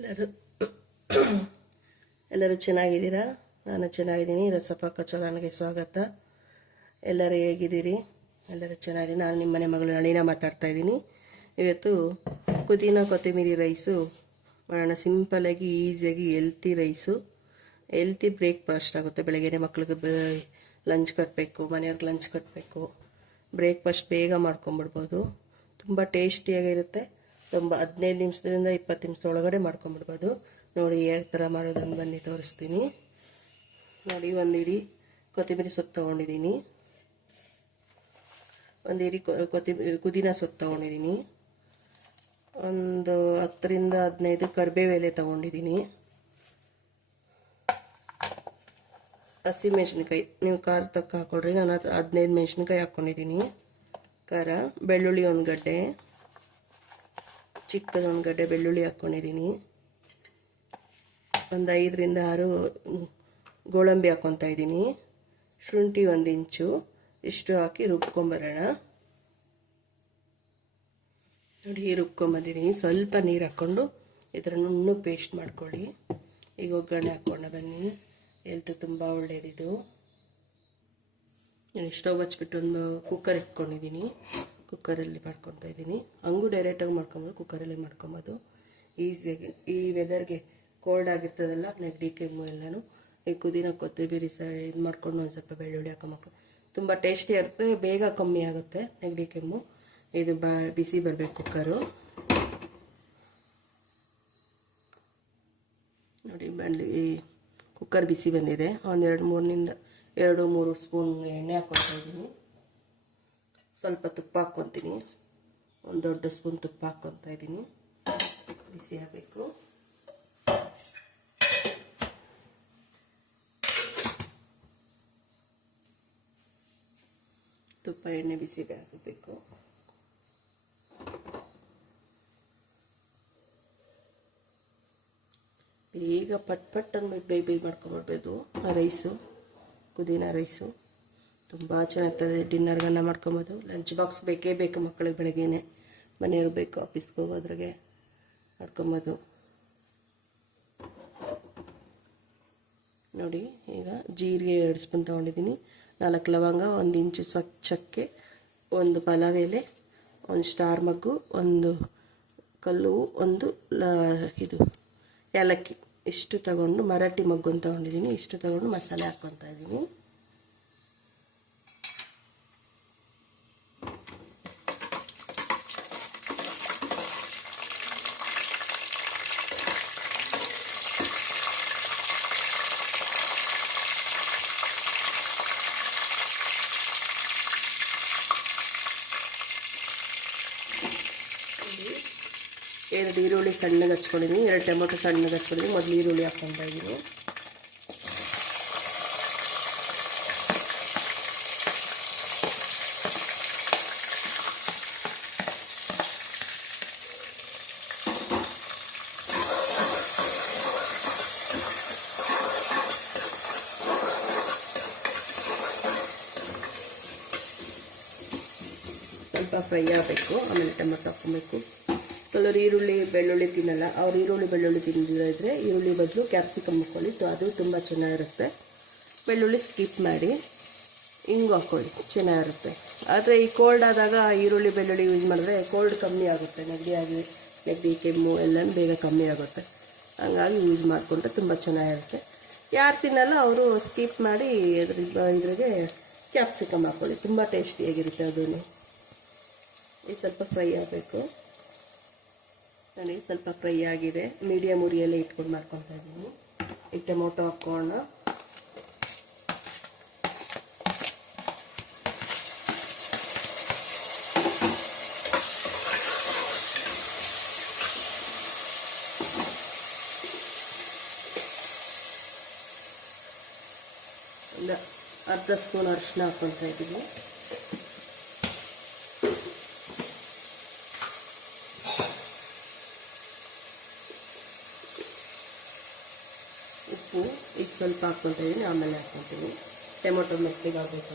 ಎಲ್ಲರೂ ಎಲ್ಲರೂ ಚೆನ್ನಾಗಿದ್ದೀರಾ? ನಾನು ಚೆನ್ನಾಗಿದ್ದೀನಿ. ರಸಪಾಕ ಚಾನಲ್ಗೆ ಸ್ವಾಗತ. ಎಲ್ಲರೂ ಹೇಗಿದ್ದೀರಿ? ಎಲ್ಲರೂ ಚೆನ್ನಾಗಿದ್ದೀನಿ. ನಾನು ನಿಮ್ಮ ಮನೆ ಮಗಳು ನಳಿನ ಮಾತಾಡ್ತಾ ಇದ್ದೀನಿ. ಇವತ್ತು ಪುದೀನ ಕೊತ್ತಂಬರಿ ರೈಸು ಮಾಡೋಣ. ಸಿಂಪಲಾಗಿ ಈಸಿಯಾಗಿ ಹೆಲ್ತಿ ರೈಸು, ಹೆಲ್ತಿ ಬ್ರೇಕ್ಫಾಸ್ಟ್ ಆಗುತ್ತೆ. ಬೆಳಗ್ಗೆ ಮಕ್ಳಿಗೆ ಲಂಚ್ ಕಟ್ಟಬೇಕು, ಮನೆಯವ್ರಿಗೆ ಲಂಚ್ ಕಟ್ಟಬೇಕು, ಬ್ರೇಕ್ಫಾಸ್ಟ್ ಬೇಗ ಮಾಡ್ಕೊಂಬಿಡ್ಬೋದು. ತುಂಬ ಟೇಸ್ಟಿಯಾಗಿರುತ್ತೆ. 15 ನಿಮಿಷದಿಂದ 20 ನಿಮಿಷದೊಳಗಡೆ ಮಾಡ್ಕೊಂಬಿಡ್ಬೋದು. ನೋಡಿ ಯಾವ ಥರ ಮಾಡೋದನ್ನು ಬನ್ನಿ ತೋರಿಸ್ತೀನಿ. ನೋಡಿ, ಒಂದು ಇಡೀ ಕೊತ್ತಂಬರಿ ಸೊಪ್ಪು ತೊಗೊಂಡಿದ್ದೀನಿ, ಒಂದು ಇಡೀ ಪುದೀನ ಸೊಪ್ಪು ತೊಗೊಂಡಿದ್ದೀನಿ, ಒಂದು 10 ರಿಂದ 15 ಕರಿಬೇವು ಎಲೆ ತೊಗೊಂಡಿದ್ದೀನಿ, ಹಸಿಮೆಣಸಿನ್ಕಾಯಿ ನೀವು ಖಾರ ತಕ್ಕ ಹಾಕ್ಕೊಳ್ರಿ. ನಾನು 15 ಮೆಣಸಿನ್ಕಾಯಿ ಹಾಕ್ಕೊಂಡಿದ್ದೀನಿ ಖಾರ. ಬೆಳ್ಳುಳ್ಳಿ ಒಂದು ಗಡ್ಡೆ, ಚಿಕ್ಕದೊಂದು ಗಡ್ಡೆ ಬೆಳ್ಳುಳ್ಳಿ ಹಾಕ್ಕೊಂಡಿದ್ದೀನಿ. ಒಂದು 5 ರಿಂದ 6 ಗೋಡಂಬಿ ಹಾಕ್ಕೊತಾ ಇದ್ದೀನಿ. ಶುಂಠಿ 1 ಇಂಚು. ಇಷ್ಟು ಹಾಕಿ ರುಬ್ಕೊಂಬರೋಣ. ನೋಡಿ, ರುಬ್ಕೊಂಬಂದಿದ್ದೀನಿ. ಸ್ವಲ್ಪ ನೀರು ಹಾಕ್ಕೊಂಡು ಇದರ ನುಣ್ಣು ಪೇಸ್ಟ್ ಮಾಡ್ಕೊಳ್ಳಿ. ಈಗ ಒಗ್ಗರಣೆ ಹಾಕ್ಕೊಂಡ ಬನ್ನಿ. ಹೆಲ್ತ್ ತುಂಬ ಒಳ್ಳೆಯದಿದು. ನಾನು ಸ್ಟವ್ ಹಚ್ಬಿಟ್ಟು ಒಂದು ಕುಕ್ಕರ್ ಇಟ್ಕೊಂಡಿದ್ದೀನಿ. ಕುಕ್ಕರಲ್ಲಿ ಮಾಡ್ಕೊತಾ ಇದ್ದೀನಿ. ಹಂಗೂ ಡೈರೆಕ್ಟಾಗಿ ಮಾಡ್ಕೊಬೋದು, ಕುಕ್ಕರಲ್ಲಿ ಮಾಡ್ಕೊಬೋದು ಈಸಿಯಾಗಿ. ಈ ವೆದರ್ಗೆ ಕೋಲ್ಡ್ ಆಗಿರ್ತದಲ್ಲ, ನೆಗಡಿ ಕೆಮ್ಮು ಎಲ್ಲನೂ ಈ ಪುದೀನ ಕೊತ್ತಂಬರಿ ಇದು ಮಾಡ್ಕೊಂಡು ಒಂದು ಸ್ವಲ್ಪ ಬೆಳ್ಳುಳ್ಳಿ ಹಾಕೊಂಡ್ಬಿಟ್ಟು ತುಂಬ ಟೇಸ್ಟಿ ಇರುತ್ತೆ. ಬೇಗ ಕಮ್ಮಿ ಆಗುತ್ತೆ ನೆಗಡಿ ಕೆಮ್ಮು. ಇದು ಬಿಸಿ ಬರಬೇಕು ಕುಕ್ಕರು. ನೋಡಿ, ಈ ಕುಕ್ಕರ್ ಬಿಸಿ ಬಂದಿದೆ. ಒಂದು 2-3 ಸ್ಪೂನ್ ಎಣ್ಣೆ ಹಾಕ್ಕೊತಾ ಇದ್ದೀನಿ. ಸ್ವಲ್ಪ ತುಪ್ಪ ಹಾಕ್ಕೊತೀನಿ. ಒಂದು ದೊಡ್ಡ ಸ್ಪೂನ್ ತುಪ್ಪ ಹಾಕ್ಕೊತಾ ಇದ್ದೀನಿ. ಬಿಸಿ ಆಗಬೇಕು. ತುಪ್ಪ ಎಣ್ಣೆ ಬಿಸಿಗೆ ಹಾಕಬೇಕು. ಬೇಗ ಪಟ್ ಅನ್ನು ಬೇಗ ಮಾಡ್ಕೊಂಡ್ಬಿಡ್ಬೋದು. ರೈಸು, ಪುದೀನ ರೈಸು ತುಂಬ ಚೆನ್ನಾಗಿರ್ತದೆ. ಡಿನ್ನರ್ಗನ್ನ ಮಾಡ್ಕೊಬೋದು. ಲಂಚ್ ಬಾಕ್ಸ್ ಬೇಕೇ ಬೇಕು ಮಕ್ಕಳಿಗೆ. ಬೆಳಗ್ಗೆನೆ ಮನೆಯವ್ರು ಬೇಕು, ಆಫೀಸ್ಗೆ ಹೋಗೋದ್ರಾಗೆ ಮಾಡ್ಕೊಬೋದು. ನೋಡಿ, ಈಗ ಜೀರಿಗೆ 2 ಸ್ಪೂನ್ ತೊಗೊಂಡಿದ್ದೀನಿ, 4 ಲವಂಗ, 1 ಇಂಚು ಚಕ್ಕೆ, 1 ಪಲಾವ್ ಎಲೆ, 1 ಸ್ಟಾರ್ ಮಗ್ಗು, 1 ಕಲ್ಲು, 1 ಇದು ಏಲಕ್ಕಿ. ಇಷ್ಟು ತಗೊಂಡು ಮರಾಠಿ ಮಗ್ಗು ಅಂತ ತೊಗೊಂಡಿದ್ದೀನಿ. ಇಷ್ಟು ತಗೊಂಡು ಮಸಾಲೆ ಹಾಕ್ಕೊತಾ ಇದ್ದೀನಿ. ಎರಡು ಈರುಳ್ಳಿ ಸಣ್ಣಗೆ ಹಚ್ಕೊಂಡಿದ್ದೀನಿ, 2 ಟೊಮೊಟೊ ಸಣ್ಣಗೆ ಹಚ್ಕೊಂಡಿದ್ದೀನಿ. ಮೊದಲು ಈರುಳ್ಳಿ ಹಾಕ್ಕೊತಾ ಇದ್ದೀನಿ. ಸ್ವಲ್ಪ ಫ್ರೈ ಆಗಬೇಕು. ಆಮೇಲೆ ಟೊಮೊಟೊ ಹಾಕ್ಕೊಬೇಕು. ಕೆಲವರು ಈರುಳ್ಳಿ ಬೆಳ್ಳುಳ್ಳಿ ತಿನ್ನಲ್ಲ. ಅವ್ರು ಈರುಳ್ಳಿ ಬೆಳ್ಳುಳ್ಳಿ ತಿಂದಿದ್ರೆ ಈರುಳ್ಳಿ ಬದಲು ಕ್ಯಾಪ್ಸಿಕಮ್ ಹಾಕ್ಕೊಳ್ಳಿ, ಅದು ತುಂಬ ಚೆನ್ನಾಗಿರುತ್ತೆ. ಬೆಳ್ಳುಳ್ಳಿ ಸ್ಕಿಪ್ ಮಾಡಿ ಹಿಂಗು ಹಾಕ್ಕೊಳ್ಳಿ, ಚೆನ್ನಾಗಿರುತ್ತೆ. ಆದರೆ ಈ ಕೋಲ್ಡ್ ಆದಾಗ ಈರುಳ್ಳಿ ಬೆಳ್ಳುಳ್ಳಿ ಯೂಸ್ ಮಾಡಿದ್ರೆ ಕೋಲ್ಡ್ ಕಮ್ಮಿ ಆಗುತ್ತೆ. ನೆಗಡಿ ಕೆಮ್ಮು ಎಲ್ಲನೂ ಬೇಗ ಕಮ್ಮಿ ಆಗುತ್ತೆ. ಹಂಗಾಗಿ ಯೂಸ್ ಮಾಡಿಕೊಂಡ್ರೆ ತುಂಬ ಚೆನ್ನಾಗಿರುತ್ತೆ. ಯಾರು ತಿನ್ನಲ್ಲ ಅವರು ಸ್ಕಿಪ್ ಮಾಡಿ ಇದ್ರಿಗೆ ಕ್ಯಾಪ್ಸಿಕಮ್ ಹಾಕ್ಕೊಳ್ಳಿ, ತುಂಬ ಟೇಸ್ಟಿಯಾಗಿರುತ್ತೆ. ಅದನ್ನು ಈ ಸ್ವಲ್ಪ ಫ್ರೈ ಆಗಬೇಕು. ನನಗೆ ಸ್ವಲ್ಪ ಫ್ರೈ ಆಗಿದೆ. ಮೀಡಿಯಮ್ ಉರಿಯಲ್ಲೇ ಇಟ್ಕೊಂಡು ಮಾಡ್ಕೊತಾ ಇದ್ದೀನಿ. ಈ ಟೊಮೊಟೊ ಹಾಕ್ಕೊಳ್ಳೋಣ. ಒಂದು ಅರ್ಧ ಸ್ಪೂನ್ ಅರಿಶಿನ ಹಾಕ್ಕೊತಾ ಇದ್ದೀನಿ. ಉಪ್ಪು ಈಗ ಸ್ವಲ್ಪ ಹಾಕ್ಕೊತಾ ಇದ್ದೀನಿ, ಆಮೇಲೆ ಹಾಕ್ಕೊತೀನಿ. ಟೊಮೊಟೊ ಮೆತ್ತಗೆ ಆಗಬೇಕು.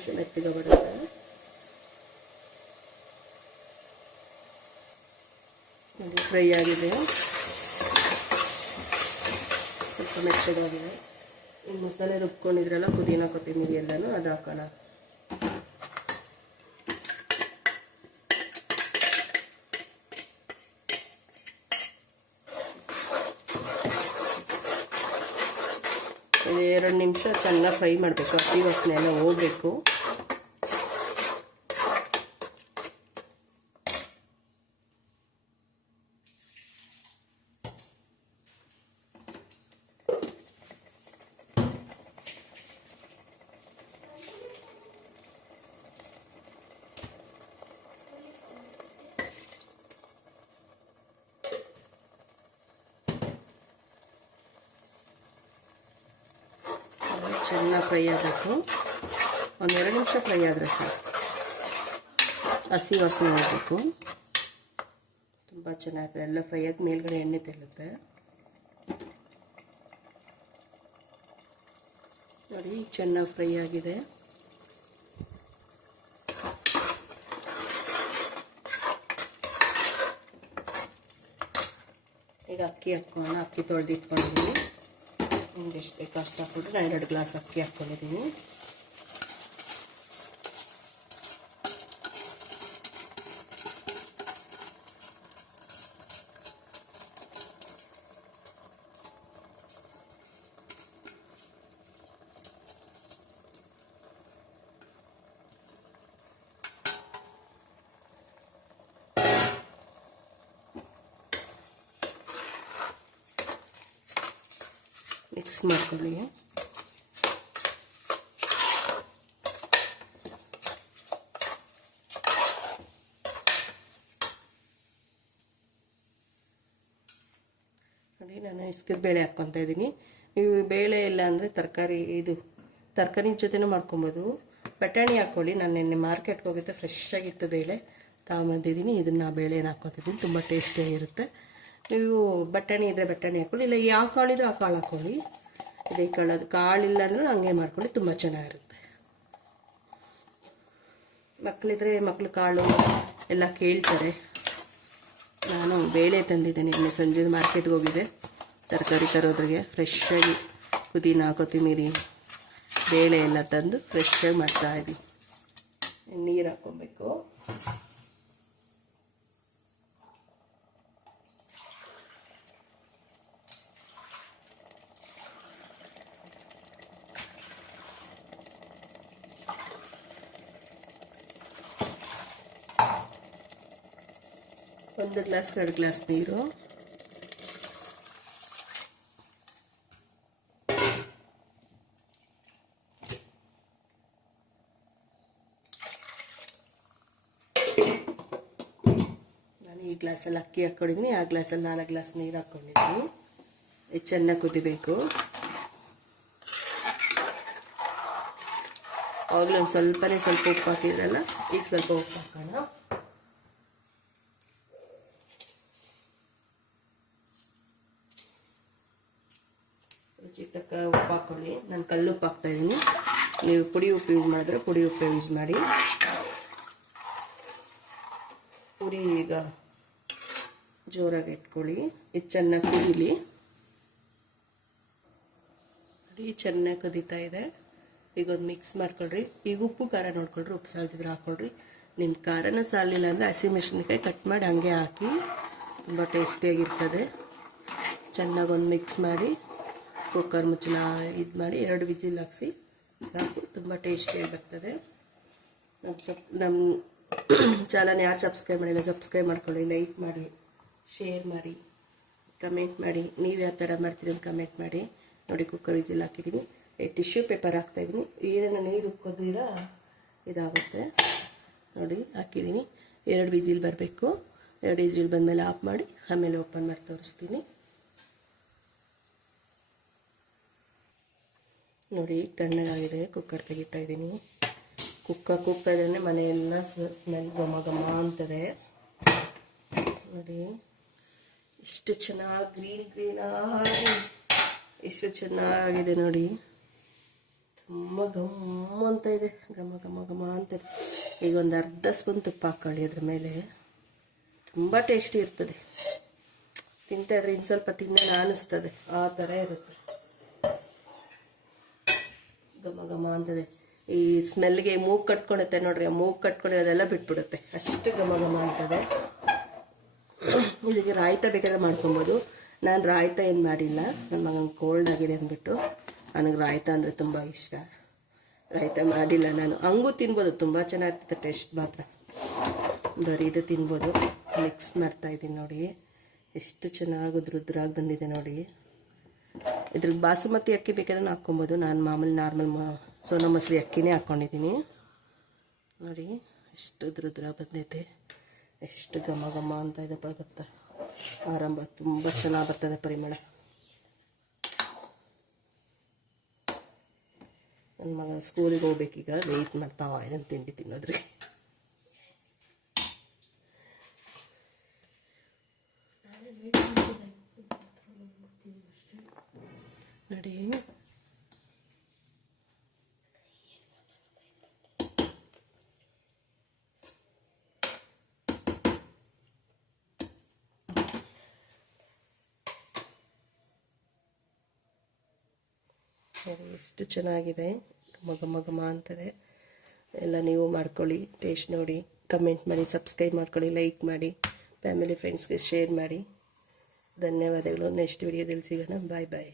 ನಿಮಿಷ ಮೆತ್ತಗೆ ಬರುತ್ತೆ. ನೋಡಿ ಫ್ರೈ ಆಗಿದೆ, ಸ್ವಲ್ಪ ಮೆತ್ತಗಾಗಿದೆ. ಈ ಮಸಾಲೆ ರುಬ್ಕೊಂಡಿದ್ರಲ್ಲ ಪುದೀನ ಕೊತ್ತಂಬರಿ ಎಲ್ಲನೂ ಅದು ಹಾಕೋಣ. ಎರಡು ನಿಮಿಷ ಚೆನ್ನಾಗಿ ಫ್ರೈ ಮಾಡಬೇಕು, ಹಸಿ ವಾಸನೆ ಎಲ್ಲ ಹೋಗಬೇಕು. ಚೆನ್ನಾಗಿ ಫ್ರೈ ಆಗಬೇಕು. ಒಂದೆರಡು ನಿಮಿಷ ಫ್ರೈ ಆದರೆ ಸಾಕು, ಹಸಿ ವಾಸನೆ ಹೋಗಬೇಕು. ತುಂಬ ಚೆನ್ನಾಗಿದೆ, ಎಲ್ಲ ಫ್ರೈ ಆಗಿ ಮೇಲ್ಗಡೆ ಎಣ್ಣೆ ತೆಳುತ್ತೆ ನೋಡಿ. ಚೆನ್ನಾಗಿ ಫ್ರೈ ಆಗಿದೆ. ಈಗ ಅಕ್ಕಿ ಹಾಕೋಣ. ಅಕ್ಕಿ ತೊಳೆದು ಇಟ್ಕೊಂಡಿದ್ದೀನಿ. ನಿಮ್ಗೆ ಎಷ್ಟು ಬೇಕು ಅಷ್ಟು ಹಾಕ್ಬಿಟ್ಟು ನಾನು 2 ಗ್ಲಾಸ್ ಅಕ್ಕಿ ಹಾಕ್ಕೊಂಡಿದ್ದೀನಿ. ಮಿಕ್ಸ್ ಮಾಡ್ಕೊಳ್ಳಿ. ನೋಡಿ ನಾನು ಇಸ್ಕಿದ ಬೇಳೆ ಹಾಕ್ಕೊತಾ ಇದ್ದೀನಿ. ನೀವು ಬೇಳೆ ಇಲ್ಲ ಅಂದರೆ ತರಕಾರಿ ಜೊತೆನೂ ಮಾಡ್ಕೊಬೋದು. ಬಟಾಣಿ ಹಾಕ್ಕೊಳ್ಳಿ. ನಾನು ನಿನ್ನೆ ಮಾರ್ಕೆಟ್ಗೆ ಹೋಗಿದ್ದೆ, ಫ್ರೆಶ್ ಆಗಿತ್ತು ಬೇಳೆ ತಗೊಂಬಂದಿದ್ದೀನಿ. ಇದನ್ನು ಬೇಳೆನ ಹಾಕ್ಕೊತಿದ್ದೀನಿ, ತುಂಬ ಟೇಸ್ಟಿಯಾಗಿರುತ್ತೆ. ನೀವು ಬಟಾಣಿ ಇದ್ದರೆ ಬಟಾಣಿ ಹಾಕ್ಕೊಳ್ಳಿ, ಇಲ್ಲ ಯಾವ ಕಾಳಿದ್ರೂ ಆ ಕಾಳು ಹಾಕ್ಕೊಳ್ಳಿ. ಇದೇ ಕಾಳದು ಕಾಳಿಲ್ಲ ಅಂದರೂ ಹಂಗೆ ಮಾಡ್ಕೊಳ್ಳಿ, ತುಂಬ ಚೆನ್ನಾಗಿರುತ್ತೆ. ಮಕ್ಕಳಿದ್ರೆ ಮಕ್ಕಳು ಕಾಳು ಎಲ್ಲ ಕೇಳ್ತಾರೆ. ನಾನು ಬೇಳೆ ತಂದಿದ್ದೇನೆ, ನಿನ್ನೆ ಸಂಜೆ ಮಾರ್ಕೆಟ್ಗೆ ಹೋಗಿದ್ದೆ ತರಕಾರಿ ತರೋದ್ರಿಗೆ. ಫ್ರೆಶ್ಶಾಗಿ ಪುದೀನ ಕೊತ್ತಂಬರಿ ಬೇಳೆ ಎಲ್ಲ ತಂದು ಫ್ರೆಶ್ಶಾಗಿ ಮಾಡ್ತಾಯಿದ್ದೀನಿ. ನೀರು ಹಾಕ್ಕೊಬೇಕು. ಒಂದು ಗ್ಲಾಸ್ 2 ಗ್ಲಾಸ್ ನೀರು. ನಾನು ಈ ಗ್ಲಾಸಲ್ಲಿ ಅಕ್ಕಿ ಹಾಕ್ಕೊಂಡಿದ್ದೀನಿ, ಆ ಗ್ಲಾಸಲ್ಲಿ 4 ಗ್ಲಾಸ್ ನೀರು ಹಾಕ್ಕೊಂಡಿದ್ದೀನಿ. ಇದು ಚೆನ್ನಾಗಿ ಕುದಿಬೇಕು. ಆವಾಗಲೂ ಒಂದು ಸ್ವಲ್ಪ ಉಪ್ಪು ಹಾಕಿದ್ರಲ್ಲ, ಈಗ ಸ್ವಲ್ಪ ಉಪ್ಪು ಹಾಕೋಣ. ರುಚಿಗೆ ತಕ್ಕ ಉಪ್ಪು ಹಾಕ್ಕೊಳ್ಳಿ. ನಾನು ಕಲ್ಲುಪ್ಪು ಹಾಕ್ತಾಯಿದ್ದೀನಿ. ನೀವು ಪುಡಿ ಉಪ್ಪು ಯೂಸ್ ಮಾಡಿದ್ರೆ ಪುಡಿ ಉಪ್ಪು ಯೂಸ್ ಮಾಡಿ. ಪುಡಿ ಈಗ ಜೋರಾಗಿ ಇಟ್ಕೊಳ್ಳಿ. ಇದು ಚೆನ್ನಾಗಿ ಕುದೀಲಿ. ಚೆನ್ನಾಗಿ ಕುದೀತಾ ಇದೆ. ಈಗ ಒಂದು ಮಿಕ್ಸ್ ಮಾಡ್ಕೊಳ್ರಿ. ಈಗ ಉಪ್ಪು ಖಾರ ನೋಡ್ಕೊಳ್ರಿ, ಉಪ್ಪು ಸಾಲ್ತಿದ್ರೆ ಹಾಕ್ಕೊಳ್ರಿ. ನಿಮ್ಮ ಖಾರನ ಸಾಲಿಲ್ಲ ಅಂದರೆ ಹಸಿಮೆಣಸಿನ್ಕಾಯಿ ಕಟ್ ಮಾಡಿ ಹಂಗೆ ಹಾಕಿ, ತುಂಬ ಟೇಸ್ಟಿಯಾಗಿರ್ತದೆ. ಚೆನ್ನಾಗಿ ಒಂದು ಮಿಕ್ಸ್ ಮಾಡಿ ಕುಕ್ಕರ್ ಮುಚ್ಚಳ ಇದು ಮಾಡಿ 2 ವಿಸಿಲ್ ಹಾಕ್ಸಿ ಸಾಕು, ತುಂಬ ಟೇಸ್ಟಿಯಾಗಿ ಬರ್ತದೆ. ನಮ್ಮ ಚಾನಲ್ ಯಾರು ಸಬ್ಸ್ಕ್ರೈಬ್ ಮಾಡಿಲ್ಲ ಸಬ್ಸ್ಕ್ರೈಬ್ ಮಾಡ್ಕೊಳ್ಳಿ, ಲೈಕ್ ಮಾಡಿ, ಶೇರ್ ಮಾಡಿ, ಕಮೆಂಟ್ ಮಾಡಿ. ನೀವು ಯಾವ ಥರ ಮಾಡ್ತೀರಿ ಅಂತ ಕಮೆಂಟ್ ಮಾಡಿ. ನೋಡಿ ಕುಕ್ಕರ್ ವಿಸಿಲ್ ಹಾಕಿದ್ದೀನಿ. ಟಿಶ್ಯೂ ಪೇಪರ್ ಹಾಕ್ತಾಯಿದ್ದೀನಿ. ಏನೇನು ನೀರು ಉಕ್ಕೋದಿರ ಇದಾಗುತ್ತೆ. ನೋಡಿ ಹಾಕಿದ್ದೀನಿ. 2 ವಿಸಿಲ್ ಬರಬೇಕು. 2 ವಿಸಿಲ್ ಬಂದಮೇಲೆ ಆಫ್ ಮಾಡಿ ಆಮೇಲೆ ಓಪನ್ ಮಾಡಿ ತೋರಿಸ್ತೀನಿ. ನೋಡಿ ತಣ್ಣಗಾಗಿದೆ. ಕುಕ್ಕರ್ ತೆಗಿತಾ ಇದ್ದೀನಿ. ಕುಕ್ಕರ್ ಕೂಗ್ತಾ ಇದ್ರೆ ಮನೆಯೆಲ್ಲ ಸ್ಮೆಲ್ ಘಮ ಘಮ ಅಂತದೆ. ನೋಡಿ ಇಷ್ಟು ಚೆನ್ನಾಗಿ ಗ್ರೀನ್ ಆಗಿ ಎಷ್ಟು ಚೆನ್ನಾಗಿದೆ ನೋಡಿ. ಘಮ್ಮ ಘಮ್ಮ ಅಂತ ಇದೆ, ಘಮ ಘಮ ಘಮ ಅಂತಿದೆ. ಈಗ ಒಂದು ಅರ್ಧ ಸ್ಪೂನ್ ತುಪ್ಪ ಹಾಕ್ಕೊಳ್ಳಿ ಅದ್ರ ಮೇಲೆ. ತುಂಬ ಟೇಸ್ಟಿ ಇರ್ತದೆ, ತಿಂತಾ ಇದ್ರೆ ಇನ್ನು ಸ್ವಲ್ಪ ತಿನ್ನೋಣ ಅನ್ನಿಸ್ತದೆ, ಆ ಥರ ಇರುತ್ತೆ. ಘಮ ಘಮ ಅಂತದೆ. ಈ ಸ್ಮೆಲ್ಗೆ ಮೂಗು ಕಟ್ಕೊಳುತ್ತೆ ನೋಡ್ರಿ, ಆ ಮೂಗು ಕಟ್ಕೊಂಡಿರೋದೆಲ್ಲ ಬಿಟ್ಬಿಡುತ್ತೆ, ಅಷ್ಟು ಘಮ ಘಮ ಅಂತದೆ. ಇದಕ್ಕೆ ರಾಯ್ತ ಬೇಕಾದ್ರೆ ಮಾಡ್ಕೊಬೋದು. ನಾನು ರಾಯ್ತ ಏನು ಮಾಡಿಲ್ಲ, ನನ್ನ ಮಗಂಗೆ ಕೋಲ್ಡ್ ಆಗಿದೆ ಅಂದ್ಬಿಟ್ಟು ನನಗೆ ರಾಯ್ತ ಅಂದರೆ ತುಂಬ ಇಷ್ಟ. ರಾಯ್ತ ಮಾಡಿಲ್ಲ ನಾನು. ಹಂಗೂ ತಿನ್ಬೋದು, ತುಂಬ ಚೆನ್ನಾಗಿರ್ತದೆ, ಟೇಸ್ಟ್ ಮಾತ್ರ. ಬರೀ ಇದು ತಿನ್ಬೋದು. ಮಿಕ್ಸ್ ಮಾಡ್ತಾಯಿದ್ದೀನಿ ನೋಡಿ, ಎಷ್ಟು ಚೆನ್ನಾಗಿ ಉದ್ರಾಗಿ ಬಂದಿದೆ ನೋಡಿ. ಇದ್ರಿಗೆ ಬಾಸುಮತಿ ಅಕ್ಕಿ ಬೇಕಾದ್ರೆ ಹಾಕ್ಕೊಬೋದು. ನಾನು ಮಾಮೂಲಿ ನಾರ್ಮಲ್ ಸೋನಾ ಮಸೂರಿ ಅಕ್ಕಿನೇ ಹಾಕ್ಕೊಂಡಿದ್ದೀನಿ ನೋಡಿ. ಎಷ್ಟು ಉದ್ರಾಗಿ ಬಂದೈತೆ, ಎಷ್ಟು ಘಮ ಘಮ ಅಂತ ಇದೆ ಗೊತ್ತಾ. ಆರಂಭ ತುಂಬ ಚೆನ್ನಾಗಿ ಬರ್ತದೆ ಪರಿಮಳ. ನನ್ನ ಮಗ ಸ್ಕೂಲಿಗೆ ಹೋಗ್ಬೇಕೀಗ, ಲೇಟ್ ಮಾಡ್ತಾವ ಇದನ್ನು ತಿಂಡಿ ತಿನ್ನೋದ್ರಿ. ನೋಡಿ ಎಷ್ಟು ಚೆನ್ನಾಗಿದೆ, ಘಮ ಘಮ ಘಮ ಅಂತದೆ. ಎಲ್ಲ ನೀವು ಮಾಡ್ಕೊಳ್ಳಿ, ಟೇಸ್ಟ್ ನೋಡಿ, ಕಮೆಂಟ್ ಮಾಡಿ, ಸಬ್ಸ್ಕ್ರೈಬ್ ಮಾಡ್ಕೊಳ್ಳಿ, ಲೈಕ್ ಮಾಡಿ, ಫ್ಯಾಮಿಲಿ ಫ್ರೆಂಡ್ಸ್ಗೆ ಶೇರ್ ಮಾಡಿ. ಧನ್ಯವಾದಗಳು. ನೆಕ್ಸ್ಟ್ ವಿಡಿಯೋದಲ್ಲಿ ಸಿಗೋಣ. ಬಾಯ್ ಬಾಯ್.